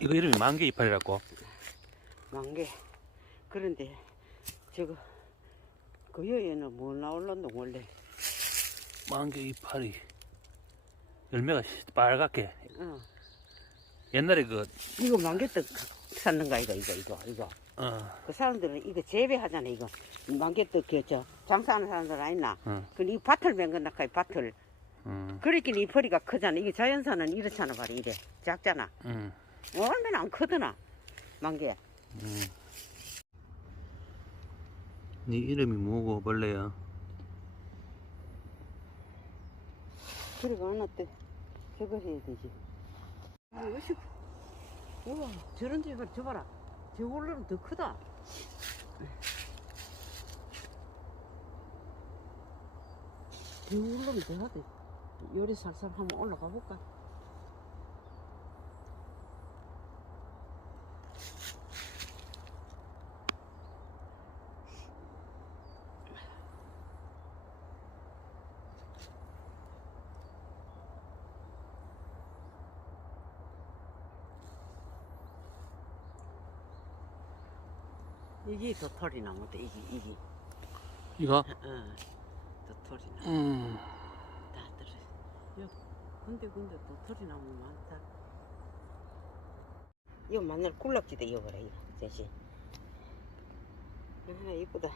이거 이름이 만개 이파리라고. 만개. 그런데 저거 그 여에는 뭐 나올란다 원래. 만개 이파리. 열매가 빨갛게. 어. 옛날에 그, 이거 만개떡 샀는가 이거 이거 이거 이거. 어, 그 사람들은 이거 재배하잖아 이거. 만개떡 그저 장사하는 사람들 아니나. 어, 그이 밭을 맹건나카이 밭을. 음, 그렇긴 이 벌이가 크잖아. 이게 자연산은 이렇잖아 말이 이래. 작잖아. 음, 얼마나 안 크더나. 만개. 음. 네 이름이 뭐고, 벌레야? 그리고 안 왔대. 저거 해야 되지. 아, 요시. 우와, 저런 집을 저 봐라. 저걸로는 더 크다. 저걸로는 더 하대. 요리 살살 한번 올라가 볼까? 이게 도토리 나무다, 이게, 이게. 이거? 어, 도토리 나무. 음, 다 들어. 요, 근데 근데 도토리 나무 많다. 이거 맨날 꿀락지다 이거 봐라 이거 제시. 아 이쁘다.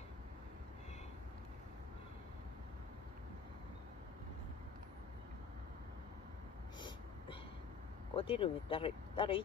꽃 이름이 따로 따로 있.